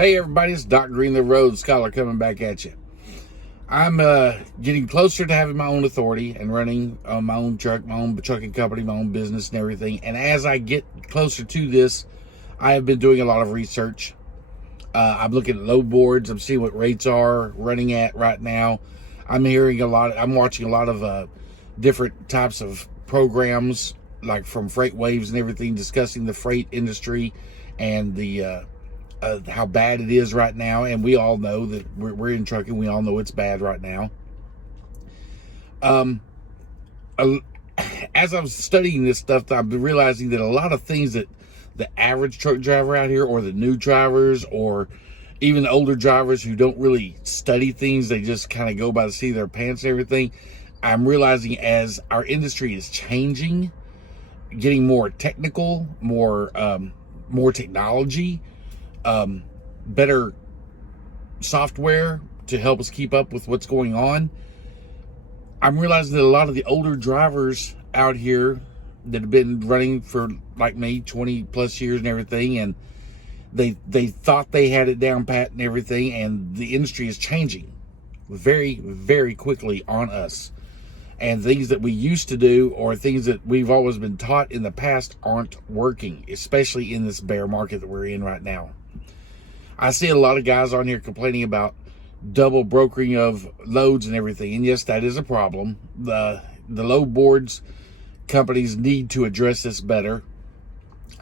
Hey everybody, it's Doc Green, the Road Scholar, coming back at you. I'm getting closer to having my own authority and running my own truck, my own trucking company, my own business and everything. And as I get closer to this, I have been doing a lot of research. I'm looking at load boards. I'm seeing what rates are running at right now. I'm watching a lot of different types of programs, like from Freight Waves and everything, discussing the freight industry and the how bad it is right now. And we all know that we're in trucking. We all know it's bad right now. As I was studying this stuff, I've been realizing that a lot of things that the average truck driver out here, or the new drivers, or even older drivers who don't really study things, they just kind of go by the seat of their pants and everything. I'm realizing as our industry is changing, getting more technical, more technology, better software to help us keep up with what's going on. I'm realizing that a lot of the older drivers out here that have been running for, like me, 20 plus years and everything, and they thought they had it down pat and everything, and the industry is changing very, very quickly on us. And things that we used to do, or things that we've always been taught in the past, aren't working, especially in this bear market that we're in right now. I see a lot of guys on here complaining about double brokering of loads and everything. And yes, that is a problem. The load boards companies need to address this better.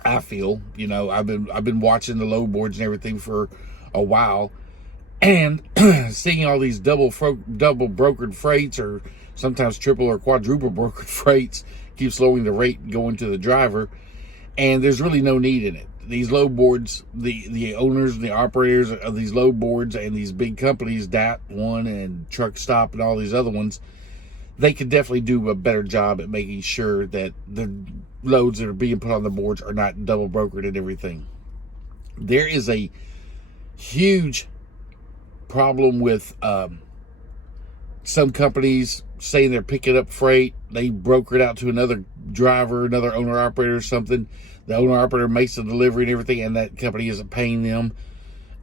I feel, I've been watching the load boards and everything for a while, and seeing all these double brokered freights, or sometimes triple or quadruple brokered freights, keeps lowering the rate going to the driver. And there's really no need in it. These load boards, the owners and the operators of these load boards and these big companies, DAT One and Truck Stop and all these other ones, they could definitely do a better job at making sure that the loads that are being put on the boards are not double brokered and everything. There is a huge problem with some companies saying they're picking up freight. They broker it out to another driver, another owner operator or something. The owner operator makes the delivery and everything, and that company isn't paying them.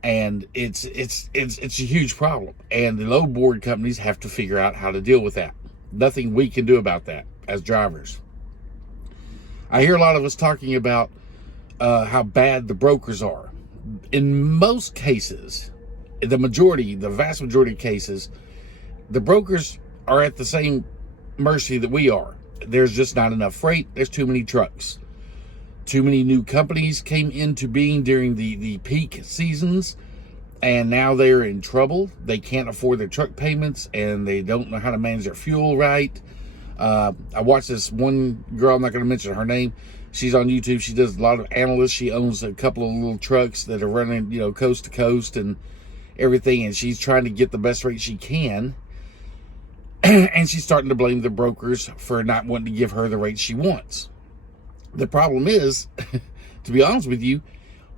And it's a huge problem. And the load board companies have to figure out how to deal with that. Nothing we can do about that as drivers. I hear a lot of us talking about how bad the brokers are. In most cases, the vast majority of cases, the brokers are at the same mercy that we are. There's just not enough freight. There's too many trucks. Too many new companies came into being during the peak seasons, and now they're in trouble. They can't afford their truck payments, and they don't know how to manage their fuel right. I watched this one girl, I'm not going to mention her name. She's on YouTube. She does a lot of analysts. She owns a couple of little trucks that are running, coast to coast and everything, and she's trying to get the best rate she can. And she's starting to blame the brokers for not wanting to give her the rate she wants. The problem is, to be honest with you,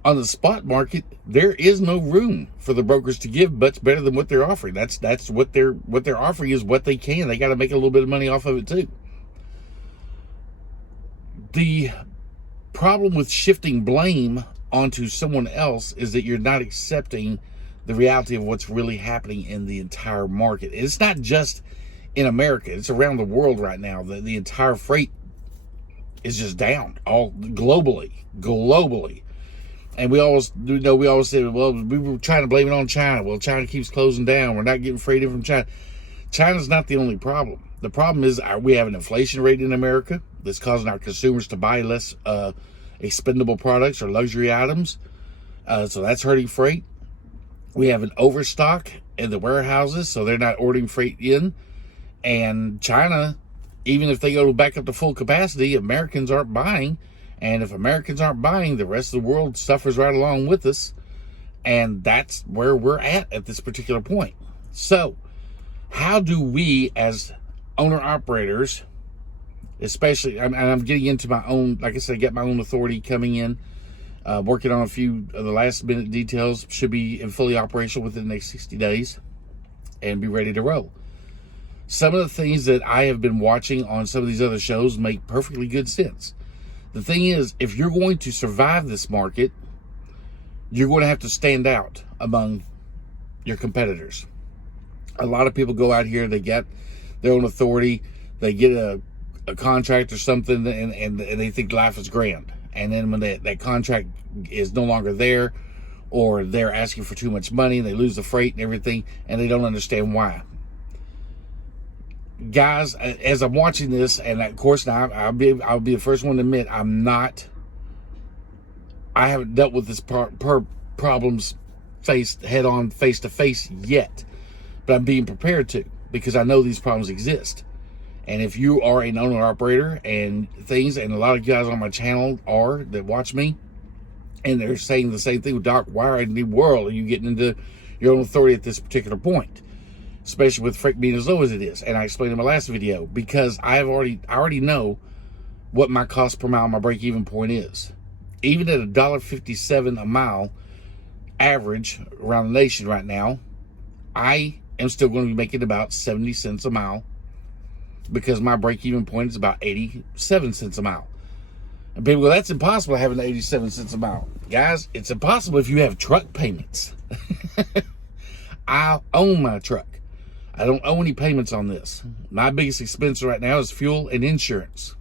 on the spot market, there is no room for the brokers to give much better than what they're offering. That's what they're offering is what they can. They got to make a little bit of money off of it too. The problem with shifting blame onto someone else is that you're not accepting the reality of what's really happening in the entire market. It's not just in America. It's around the world right now. The entire freight is just down, all globally. And we always say, well, we were trying to blame it on China. Well, China keeps closing down. We're not getting freight in from China. China's not the only problem. The problem is we have an inflation rate in America that's causing our consumers to buy less expendable products or luxury items. So that's hurting freight. We have an overstock in the warehouses, so they're not ordering freight in. And China, even if they go back up to full capacity, Americans aren't buying. And if Americans aren't buying, the rest of the world suffers right along with us. And that's where we're at this particular point. So how do we as owner-operators, especially, and I'm getting into my own, like I said, I got my own authority coming in, working on a few of the last-minute details, should be fully operational within the next 60 days and be ready to roll. Some of the things that I have been watching on some of these other shows make perfectly good sense. The thing is, if you're going to survive this market, you're going to have to stand out among your competitors. A lot of people go out here, they get their own authority, they get a contract or something, and they think life is grand. And then when that contract is no longer there, or they're asking for too much money, they lose the freight and everything, and they don't understand why. Guys, as I'm watching this, and of course now I'll be the first one to admit I haven't dealt with this problems head on, face to face yet, but I'm being prepared to, because I know these problems exist. And if you are an owner operator and things, and a lot of guys on my channel that watch me, and they're saying the same thing, with Doc, why in the world are you getting into your own authority at this particular point, especially with freight being as low as it is? And I explained in my last video, because I already know what my cost per mile, my break-even point is. Even at $1.57 a mile average around the nation right now, I am still going to be making about 70 cents a mile, because my break-even point is about 87 cents a mile. And people go, that's impossible having 87 cents a mile. Guys, it's impossible if you have truck payments. I own my truck. I don't owe any payments on this. My biggest expense right now is fuel and insurance.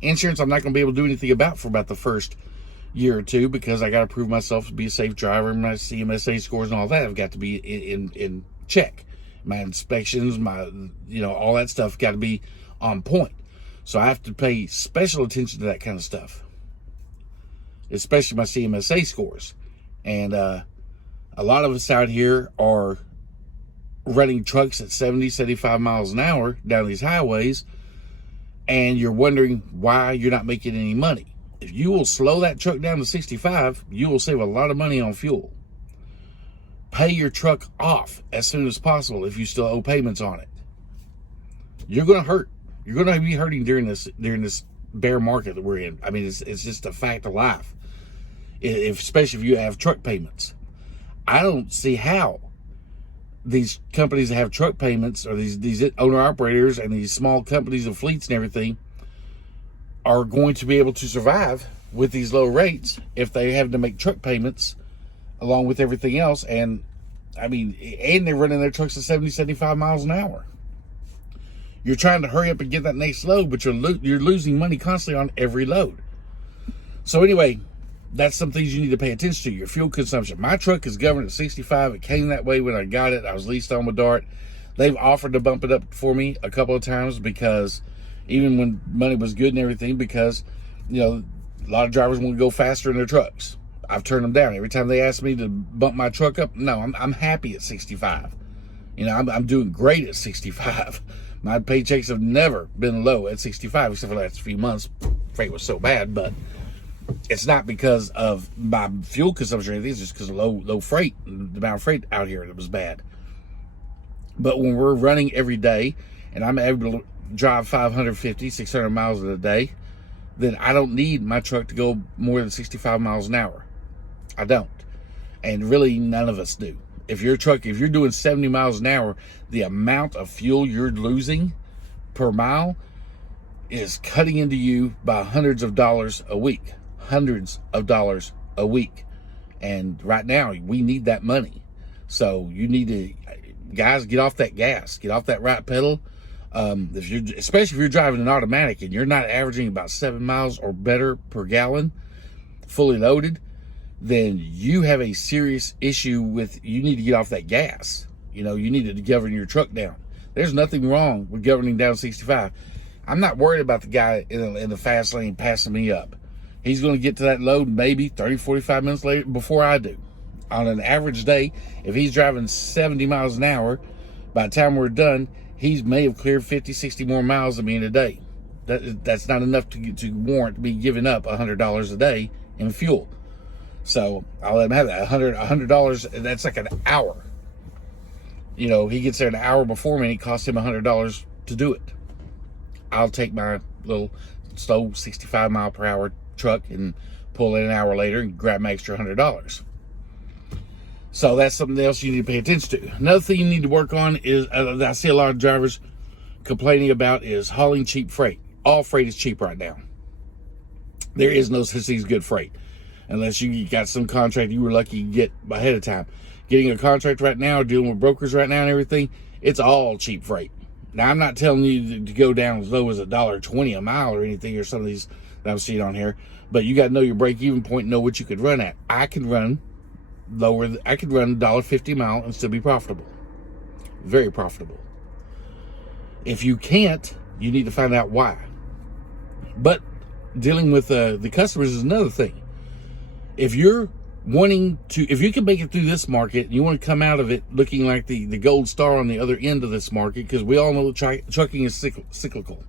Insurance, I'm not going to be able to do anything about for about the first year or two, because I got to prove myself to be a safe driver, and my CMSA scores and all that have got to be in check. My inspections, all that stuff got to be on point. So I have to pay special attention to that kind of stuff, especially my CMSA scores. And a lot of us out here are running trucks at 70, 75 miles an hour down these highways, and you're wondering why you're not making any money. If you will slow that truck down to 65, you will save a lot of money on fuel. Pay your truck off as soon as possible if you still owe payments on it. You're going to hurt. You're going to be hurting during this bear market that we're in. I mean, it's just a fact of life. Especially if you have truck payments. I don't see how these companies that have truck payments, or these owner operators and these small companies and fleets and everything, are going to be able to survive with these low rates if they have to make truck payments along with everything else. And I mean, and they're running their trucks at 70, 75 miles an hour. You're trying to hurry up and get that next load, but you're losing money constantly on every load. So anyway, that's some things you need to pay attention to. Your fuel consumption. My truck is governed at 65. It came that way when I got it. I was leased on with Dart. They've offered to bump it up for me a couple of times, because even when money was good and everything, because a lot of drivers want to go faster in their trucks. I've turned them down every time they ask me to bump my truck up. No, I'm happy at 65. I'm doing great at 65. My paychecks have never been low at 65, except for the last few months. Freight was so bad, but it's not because of my fuel consumption or anything. It's just because of low freight, the amount of freight out here that was bad. But when we're running every day, and I'm able to drive 550, 600 miles in a day, then I don't need my truck to go more than 65 miles an hour. I don't. And really, none of us do. If you're doing 70 miles an hour, the amount of fuel you're losing per mile is cutting into you by hundreds of dollars a week. Hundreds of dollars a week. And right now, we need that money. So you need to, guys, get off that gas. Get off that right pedal. Especially if you're driving an automatic and you're not averaging about 7 miles or better per gallon, fully loaded, then you have a serious issue you need to get off that gas. You need to govern your truck down. There's nothing wrong with governing down 65. I'm not worried about the guy in the fast lane passing me up. He's going to get to that load maybe 30, 45 minutes later before I do. On an average day, if he's driving 70 miles an hour, by the time we're done, he may have cleared 50, 60 more miles than me in a day. That's not enough to warrant me giving up $100 a day in fuel. So I'll let him have that. $100, that's like an hour. He gets there an hour before me and it costs him $100 to do it. I'll take my little slow 65 mile per hour truck and pull in an hour later and grab my extra $100. So that's something else you need to pay attention to. Another thing you need to work on is, I see a lot of drivers complaining about, is hauling cheap freight. All freight is cheap right now. There is no such thing as good freight. unless you got some contract you were lucky to get ahead of time. Getting a contract right now, dealing with brokers right now and everything, it's all cheap freight. Now, I'm not telling you to go down as low as $1.20 a mile or anything, or some of these that I'm seeing on here, but you got to know your break-even point and know what you could run at. I could run lower. I could run $1.50 a mile and still be profitable. Very profitable. If you can't, you need to find out why. But dealing with the customers is another thing. If you're if you can make it through this market, and you want to come out of it looking like the gold star on the other end of this market, because we all know trucking is cyclical.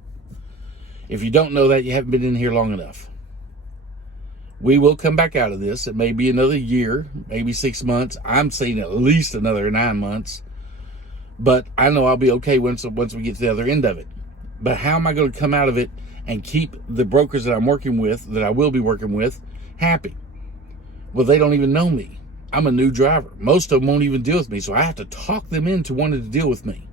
If you don't know that, you haven't been in here long enough. We will come back out of this. It may be another year, maybe 6 months. I'm saying at least another 9 months. But I know I'll be okay once we get to the other end of it. But how am I going to come out of it and keep the brokers that I'm working with, that I will be working with, happy? Well, they don't even know me. I'm a new driver. Most of them won't even deal with me, so I have to talk them into wanting to deal with me.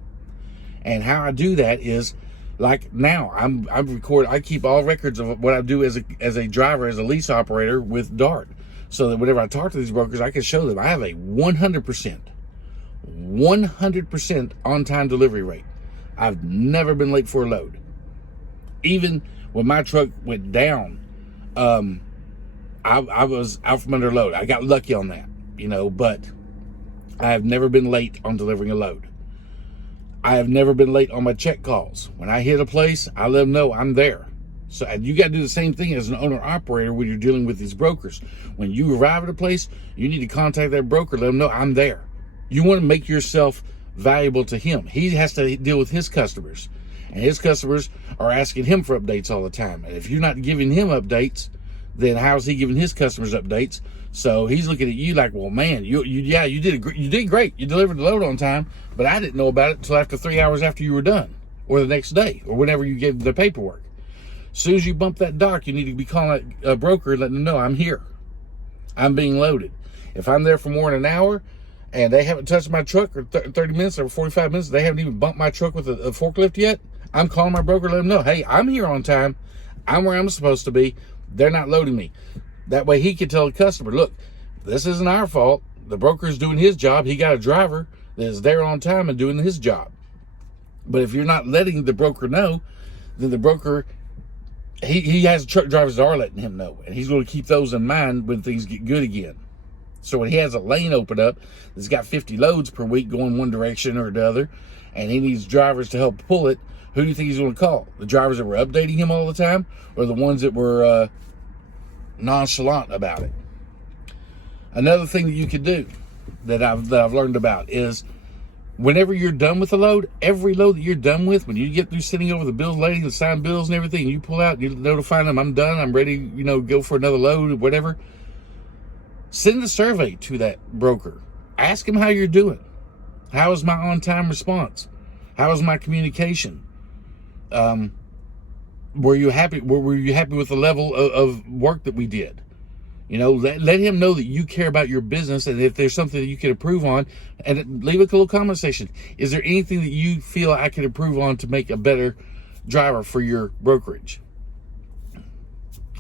And how I do that is, like now, I keep all records of what I do as a driver, as a lease operator with Dart, so that whenever I talk to these brokers, I can show them I have a 100% on-time delivery rate. I've never been late for a load. Even when my truck went down, I was out from under load. I got lucky on that, but I have never been late on delivering a load. I have never been late on my check calls. When I hit a place, I let them know I'm there. So you got to do the same thing as an owner-operator when you're dealing with these brokers. When you arrive at a place, you need to contact that broker, let them know I'm there. You want to make yourself valuable to him. He has to deal with his customers, and his customers are asking him for updates all the time. And if you're not giving him updates, then how's he giving his customers updates? So he's looking at you like, well, man, you did great. You delivered the load on time, but I didn't know about it until after 3 hours after you were done, or the next day, or whenever you gave the paperwork. As soon as you bump that dock, you need to be calling a broker, letting them know I'm here. I'm being loaded. If I'm there for more than an hour and they haven't touched my truck, or 30 minutes or 45 minutes, they haven't even bumped my truck with a forklift yet, I'm calling my broker, letting them know, hey, I'm here on time. I'm where I'm supposed to be. They're not loading me. That way he can tell the customer, look, this isn't our fault. The broker's doing his job. He got a driver that is there on time and doing his job. But if you're not letting the broker know, then the broker, he has truck drivers that are letting him know. And he's going to keep those in mind when things get good again. So when he has a lane open up that's got 50 loads per week going one direction or the other, and he needs drivers to help pull it, who do you think he's going to call? The drivers that were updating him all the time, or the ones that were nonchalant about it? Another thing that you could do that I've learned about is, whenever you're done with a load, every load that you're done with, when you get through sitting over the bills lady and sign bills and everything, you pull out and you notify them, I'm done, I'm ready, go for another load or whatever. Send a survey to that broker. Ask him how you're doing. How is my on-time response? How is my communication? Were you happy? Were you happy with the level of work that we did? Let him know that you care about your business, and if there's something that you can improve on, and leave a little comment section. Is there anything that you feel I could improve on to make a better driver for your brokerage?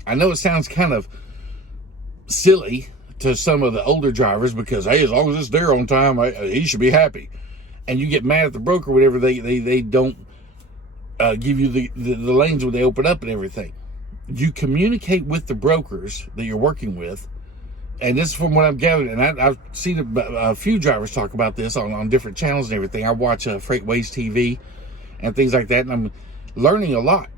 I know it sounds kind of silly to some of the older drivers, because, hey, as long as it's there on time, he should be happy. And you get mad at the broker whenever they don't give you the lanes when they open up and everything. You communicate with the brokers that you're working with, and this is from what I've gathered, and I've seen a few drivers talk about this on different channels and everything. I watch Freightways TV and things like that, and I'm learning a lot,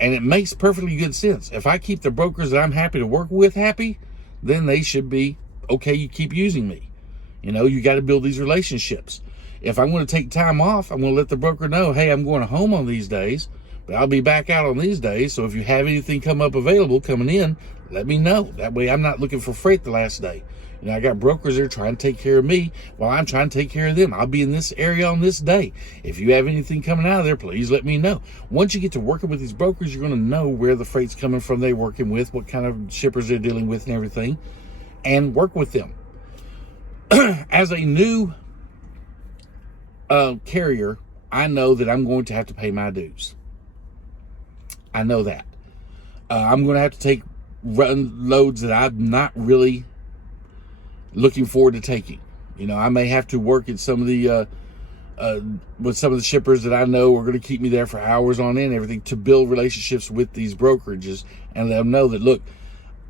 and it makes perfectly good sense. If I keep the brokers that I'm happy to work with happy, then they should be okay. You keep using me. You got to build these relationships. If I'm going to take time off, I'm going to let the broker know, hey, I'm going home on these days, but I'll be back out on these days. So if you have anything come up available coming in, let me know. That way I'm not looking for freight the last day. I got brokers there trying to take care of me while I'm trying to take care of them. I'll be in this area on this day. If you have anything coming out of there, please let me know. Once you get to working with these brokers, you're going to know where the freight's coming from they're working with, what kind of shippers they're dealing with and everything, and work with them. As a new carrier, I know that I'm going to have to pay my dues. I know that. I'm going to have to take run loads that I'm not really looking forward to taking. You know, I may have to work at some of the with some of the shippers that I know are going to keep me there for hours on end and everything, to build relationships with these brokerages and let them know that, look,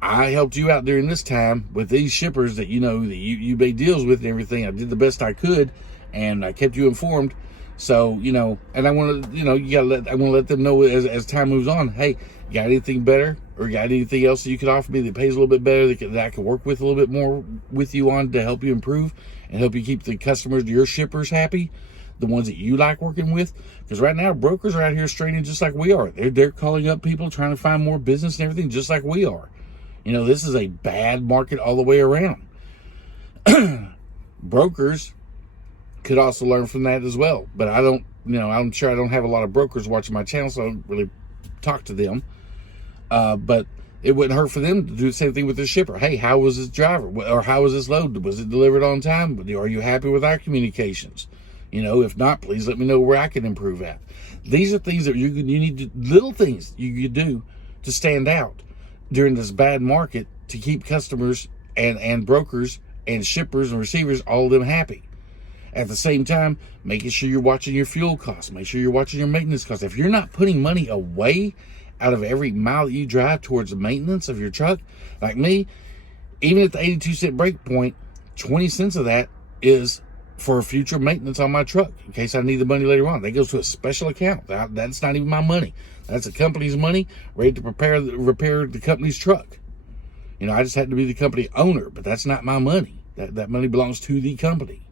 I helped you out during this time with these shippers that, you know, that you made deals with and everything. I did the best I could, and I kept you informed. So, you know, and I want to, you know, I want to let them know as time moves on, hey, you got anything better, or you got anything else that you could offer me that pays a little bit better, that I can work with a little bit more with you on to help you improve and help you keep the customers, your shippers, happy, the ones that you like working with. Because right now, brokers are out here straining just like we are. They're calling up people, trying to find more business and everything, just like we are. You know, this is a bad market all the way around. Brokers could also learn from that as well. But I don't, you know, I'm sure I don't have a lot of brokers watching my channel, so I don't really talk to them. But it wouldn't hurt for them to do the same thing with their shipper. Hey, how was this driver? Or how was this load? Was it delivered on time? Are you happy with our communications? You know, if not, please let me know where I can improve at. These are things that you need to, little things you do to stand out during this bad market, to keep customers and brokers and shippers and receivers, all of them, happy. At the same time, making sure you're watching your fuel costs, make sure you're watching your maintenance costs. If you're not putting money away out of every mile that you drive towards the maintenance of your truck, like me, even at the 82-cent break point, 20 cents of that is for future maintenance on my truck in case I need the money later on. That goes to a special account. That's not even my money. That's the company's money, ready to repair the company's truck. You know, I just had to be the company owner, but that's not my money. That money belongs to the company.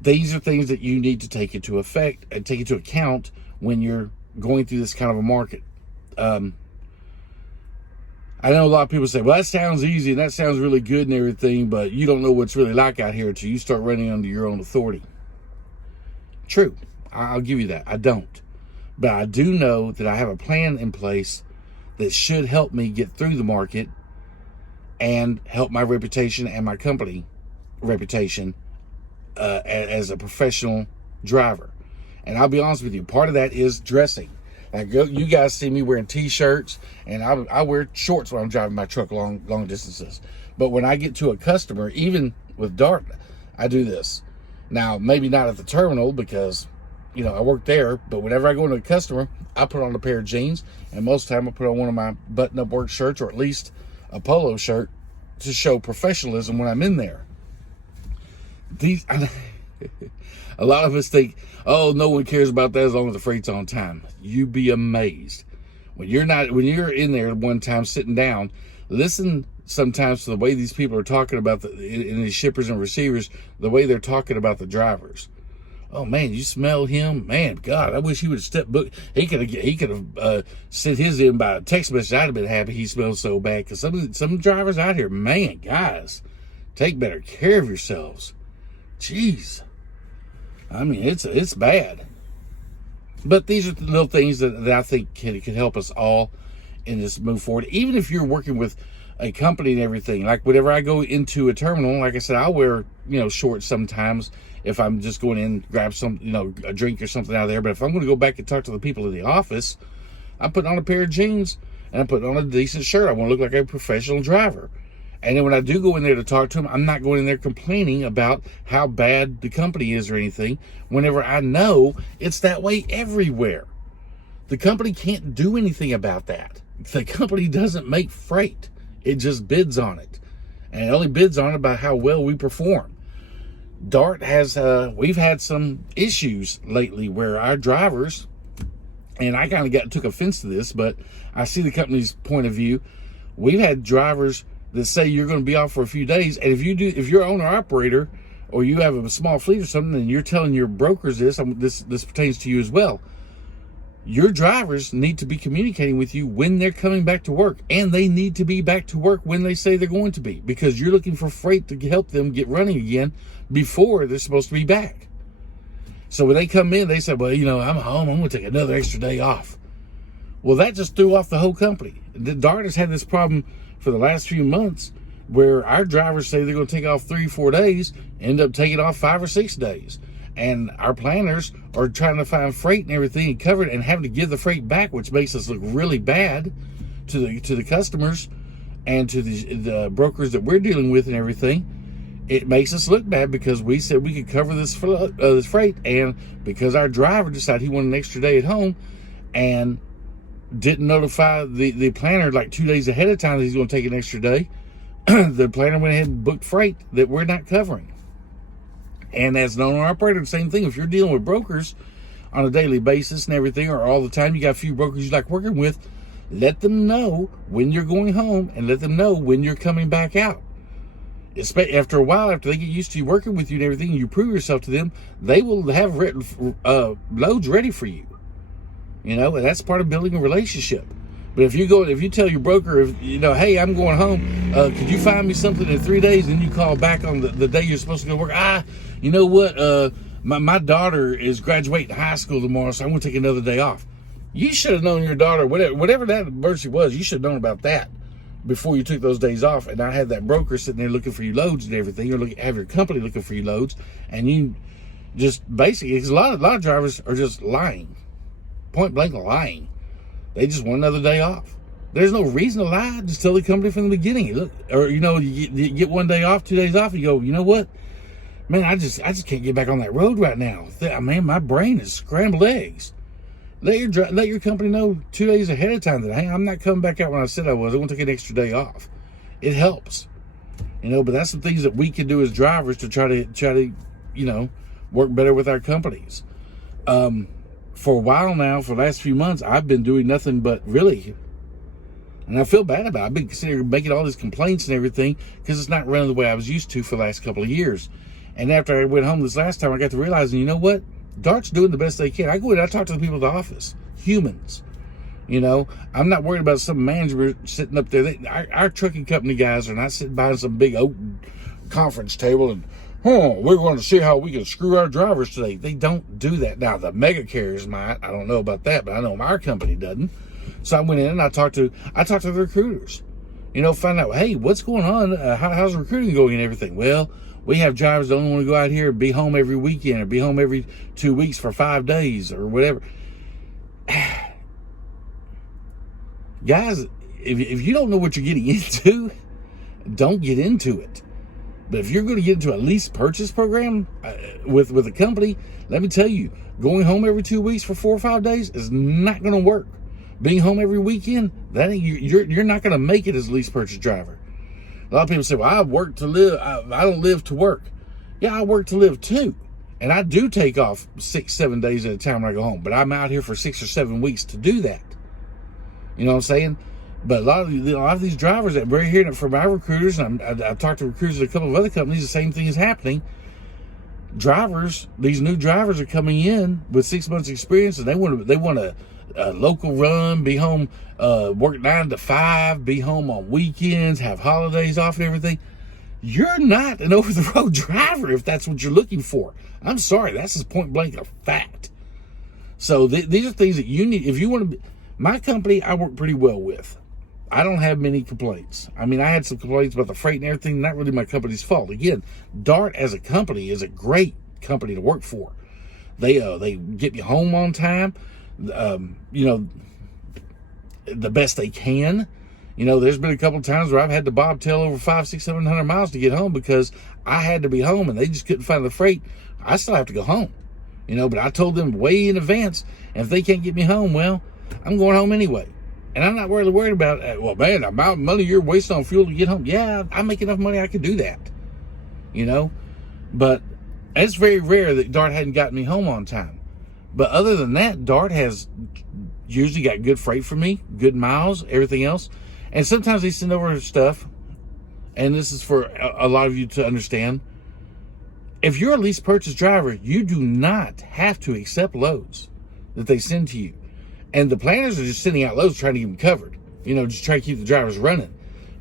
These are things that you need to take into account when you're going through this kind of a market. I know a lot of people say, well, that sounds easy and that sounds really good and everything, but you don't know what it's really like out here until you start running under your own authority. True. I'll give you that. I don't. But I do know that I have a plan in place that should help me get through the market and help my reputation and my company reputation as a professional driver. And I'll be honest with you, part of that is dressing. Like, you guys see me wearing t-shirts, and I wear shorts when I'm driving my truck long distances. But when I get to a customer, even with Dart, I do this. Now, maybe not at the terminal because, you know, I work there, but whenever I go into a customer, I put on a pair of jeans, and most of the time I put on one of my button-up work shirts, or at least a polo shirt, to show professionalism when I'm in there. A lot of us think, oh, no one cares about that as long as the freight's on time. You'd be amazed. When you're in there at one time sitting down, listen sometimes to the way these people are talking about in these shippers and receivers, the way they're talking about the drivers. Oh man, you smell him? Man, God, I wish he would step book. He could have sent his in by a text message. I'd have been happy he smells so bad. Because some drivers out here, man, guys, take better care of yourselves. Jeez. I mean, it's bad. But these are the little things that I think can help us all in this move forward. Even if you're working with a company and everything, like whenever I go into a terminal, like I said, I'll wear, you know, shorts sometimes if I'm just going in, grab some, you know, a drink or something out of there. But if I'm going to go back and talk to the people in the office, I'm putting on a pair of jeans and I'm putting on a decent shirt. I want to look like a professional driver. And then when I do go in there to talk to them, I'm not going in there complaining about how bad the company is or anything, whenever I know it's that way everywhere. The company can't do anything about that. The company doesn't make freight. It just bids on it. And it only bids on it by how well we perform. Dart has, we've had some issues lately where our drivers, and I kind of took offense to this, but I see the company's point of view. We've had drivers that say you're going to be off for a few days, and if you're owner operator or you have a small fleet or something, and you're telling your brokers this pertains to you as well. Your drivers need to be communicating with you when they're coming back to work, and they need to be back to work when they say they're going to be, because you're looking for freight to help them get running again before they're supposed to be back. So when they come in, they say, well, you know, I'm home, I'm going to take another extra day off. Well, that just threw off the whole company. The Dart has had this problem for the last few months where our drivers say they're going to take off 3-4 days, end up taking off 5 or 6 days. And our planners are trying to find freight and everything and cover it and having to give the freight back, which makes us look really bad to the customers and to the brokers that we're dealing with and everything, it makes us look bad because we said we could cover this freight, and because our driver decided he wanted an extra day at home and didn't notify the planner like 2 days ahead of time that he's going to take an extra day, the planner went ahead and booked freight that we're not covering. And as an owner operator, the same thing. If you're dealing with brokers on a daily basis and everything, or all the time, you got a few brokers you like working with, let them know when you're going home and let them know when you're coming back out. After a while, after they get used to you working with you and everything, you prove yourself to them, they will have loads ready for you. And that's part of building a relationship. But if you tell your broker, hey, I'm going home, could you find me something in 3 days, and you call back on the day you're supposed to go to work, you know what, my daughter is graduating high school tomorrow, so I'm going to take another day off. You should have known your daughter, whatever that emergency was, you should have known about that before you took those days off, and not have that broker sitting there looking for you loads and everything, or have your company looking for you loads, and you just basically, because a lot of drivers are just lying, point blank lying. They just want another day off. There's no reason to lie. Just tell the company from the beginning. Look, or you get 1 day off, 2 days off, and you go, you know what, man, I just can't get back on that road right now. Man, my brain is scrambled eggs. Let your company know 2 days ahead of time that, hey, I'm not coming back out when I said I was. I want to take an extra day off. It helps, but that's some things that we can do as drivers to try to work better with our companies. For a while now, for the last few months, I've been doing nothing but really, and I feel bad about it. I've been considering making all these complaints and everything because it's not running the way I was used to for the last couple of years. And after I went home this last time, I got to realizing, you know what? DART's doing the best they can. I go in, I talk to the people at the office, humans. I'm not worried about some manager sitting up there. Our trucking company guys are not sitting behind some big oak conference table and, we're going to see how we can screw our drivers today. They don't do that. Now, the mega carriers might. I don't know about that, but I know our company doesn't. So I went in and I talked to the recruiters. Find out, hey, what's going on? How's recruiting going and everything? Well, we have drivers that only want to go out here and be home every weekend or be home every 2 weeks for 5 days or whatever. Guys, if you don't know what you're getting into, don't get into it. But if you're going to get into a lease purchase program with a company, let me tell you, going home every 2 weeks for 4 or 5 days is not going to work. Being home every weekend, you're not going to make it as a lease purchase driver. A lot of people say, well, I work to live. I don't live to work. Yeah, I work to live too. And I do take off 6-7 days at a time when I go home. But I'm out here for 6 or 7 weeks to do that. You know what I'm saying? But a lot of these drivers that we're hearing it from our recruiters, and I've talked to recruiters at a couple of other companies, the same thing is happening. These new drivers are coming in with 6 months experience, and they want a local run, be home, work 9 to 5, be home on weekends, have holidays off and everything. You're not an over-the-road driver if that's what you're looking for. I'm sorry, that's just point blank a fact. So these are things that you need. If you want to my company, I work pretty well with. I don't have many complaints. I mean, I had some complaints about the freight and everything. Not really my company's fault. Again, DART as a company is a great company to work for. They get you home on time, the best they can. There's been a couple of times where I've had to bobtail over 500, 600, 700 miles to get home because I had to be home and they just couldn't find the freight. I still have to go home, but I told them way in advance, and if they can't get me home, well, I'm going home anyway. And I'm not really worried about, well, man, the amount of money you're wasting on fuel to get home. Yeah, I make enough money I could do that, But it's very rare that DART hadn't gotten me home on time. But other than that, DART has usually got good freight for me, good miles, everything else. And sometimes they send over stuff, and this is for a lot of you to understand. If you're a lease purchase driver, you do not have to accept loads that they send to you. And the planners are just sending out loads trying to get them covered, just trying to keep the drivers running.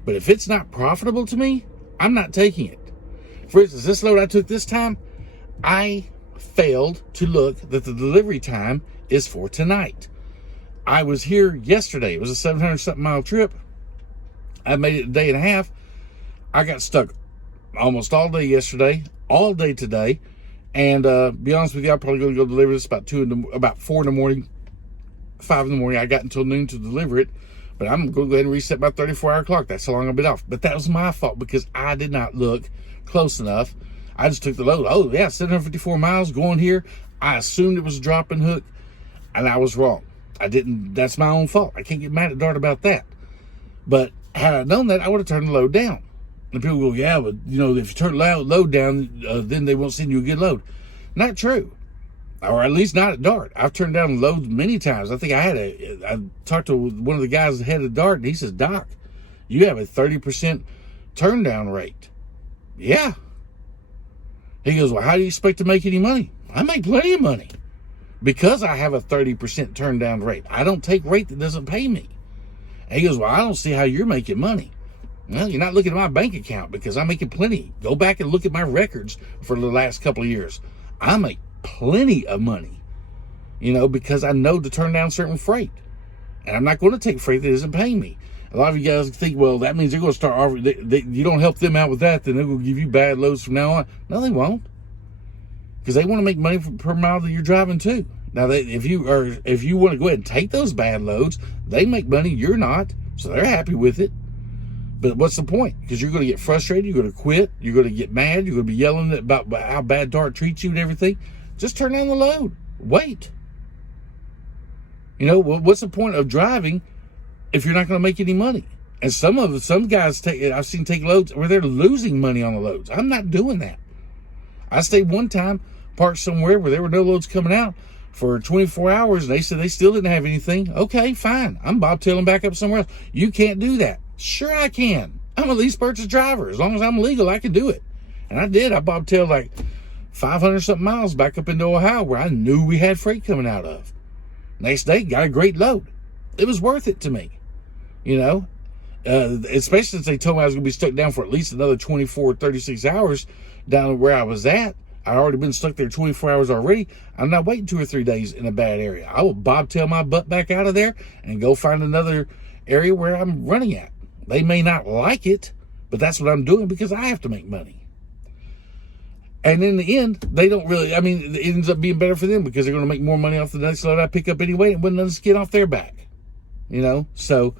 But if it's not profitable to me, I'm not taking it. For instance, this load I took this time, I failed to look that the delivery time is for tonight. I was here yesterday. It was a 700-something mile trip. I made it a day and a half. I got stuck almost all day yesterday, all day today. And be honest with you, I'm probably going to go deliver this about 4 in the morning. 5 in the morning. I got until noon to deliver it, But I'm going to go ahead and reset my 34-hour clock. That's how long I've been off. But that was my fault because I did not look close enough. I just took the load. Oh, yeah, 754 miles going here. I assumed it was a drop-in hook, and I was wrong. I didn't. That's my own fault. I can't get mad at Dart about that. But had I known that, I would have turned the load down. And people go, yeah, but, you know, if you turn the load down, then they won't send you a good load. Not true. Or at least not at Dart. I've turned down loads many times. I think I talked to one of the guys head of Dart, and he says, Doc, you have a 30% turn down rate. Yeah. He goes, well, how do you expect to make any money? I make plenty of money because I have a 30% turn down rate. I don't take rate that doesn't pay me. And he goes, well, I don't see how you're making money. Well, you're not looking at my bank account because I'm making plenty. Go back and look at my records for the last couple of years. I make plenty of money, you know, because I know to turn down certain freight. And I'm not going to take freight that isn't paying me. A lot of you guys think, well, that means they're going to start offering, you don't help them out with that, then they're going to give you bad loads from now on. No, they won't. Because they want to make money per mile that you're driving too. Now, if you want to go ahead and take those bad loads, they make money, you're not. So they're happy with it. But what's the point? Because you're going to get frustrated, you're going to quit, you're going to get mad, you're going to be yelling about how bad Dart treats you and everything. Just turn down the load. Wait. You know, what's the point of driving if you're not going to make any money? And some guys I've seen take loads where they're losing money on the loads. I'm not doing that. I stayed one time parked somewhere where there were no loads coming out for 24 hours, and they said they still didn't have anything. Okay, fine. I'm bobtailing back up somewhere else. You can't do that. Sure I can. I'm a lease purchase driver. As long as I'm legal, I can do it. And I did. I bobtailed like 500 something miles back up into Ohio where I knew we had freight coming out of. Next day, got a great load. It was worth it to me, you know, especially since they told me I was going to be stuck down for at least another 24, 36 hours down where I was at. I'd already been stuck there 24 hours already. I'm not waiting 2 or 3 days in a bad area. I will bobtail my butt back out of there and go find another area where I'm running at. They may not like it, but that's what I'm doing because I have to make money. And in the end, they don't really, I mean, it ends up being better for them because they're going to make more money off the next load I pick up anyway, and wouldn't let us get off their back, you know? So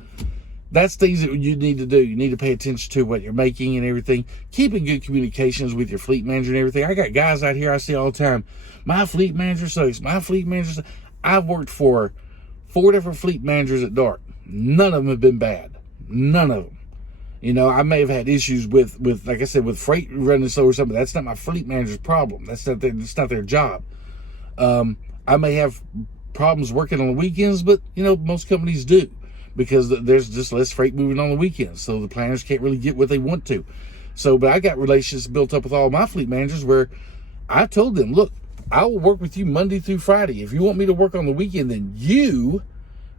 that's things that you need to do. You need to pay attention to what you're making and everything. Keeping good communications with your fleet manager and everything. I got guys out here I see all the time. My fleet manager sucks. My fleet manager sucks. I've worked for 4 different fleet managers at Dart. None of them have been bad. None of them. You know, I may have had issues with like I said, with freight running slow or something. That's not my fleet manager's problem. That's not their job. I may have problems working on the weekends, but you know, most companies do because there's just less freight moving on the weekends. So the planners can't really get what they want to. So, but I got relationships built up with all my fleet managers where I told them, look, I will work with you Monday through Friday. If you want me to work on the weekend, then you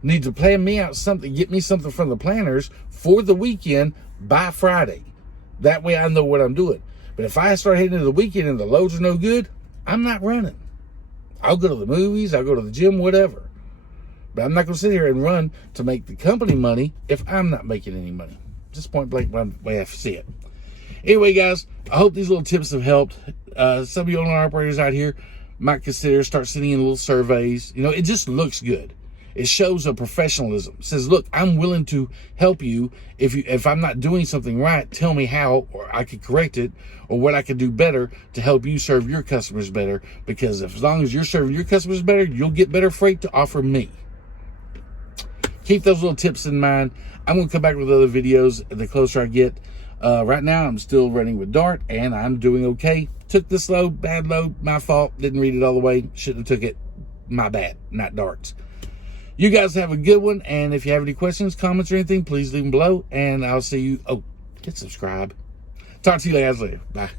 need to plan me out something, get me something from the planners for the weekend by Friday. That way I know what I'm doing. But if I start heading into the weekend and the loads are no good, I'm not running. I'll go to the movies, I'll go to the gym, whatever. But I'm not going to sit here and run to make the company money if I'm not making any money. Just point blank the way I see it. Anyway, guys, I hope these little tips have helped. Some of you owner operators out here might consider start sending in little surveys. You know, it just looks good. It shows a professionalism. It says, look, I'm willing to help you. If I'm not doing something right, tell me how, or I could correct it, or what I could do better to help you serve your customers better. Because as long as you're serving your customers better, you'll get better freight to offer me. Keep those little tips in mind. I'm going to come back with other videos the closer I get. Right now, I'm still running with Dart, and I'm doing okay. Took this load, bad load, my fault. Didn't read it all the way. Shouldn't have took it. My bad, not Dart's. You guys have a good one, and if you have any questions, comments, or anything, please leave them below, and I'll see you. Oh, hit subscribe. Talk to you guys later. Bye.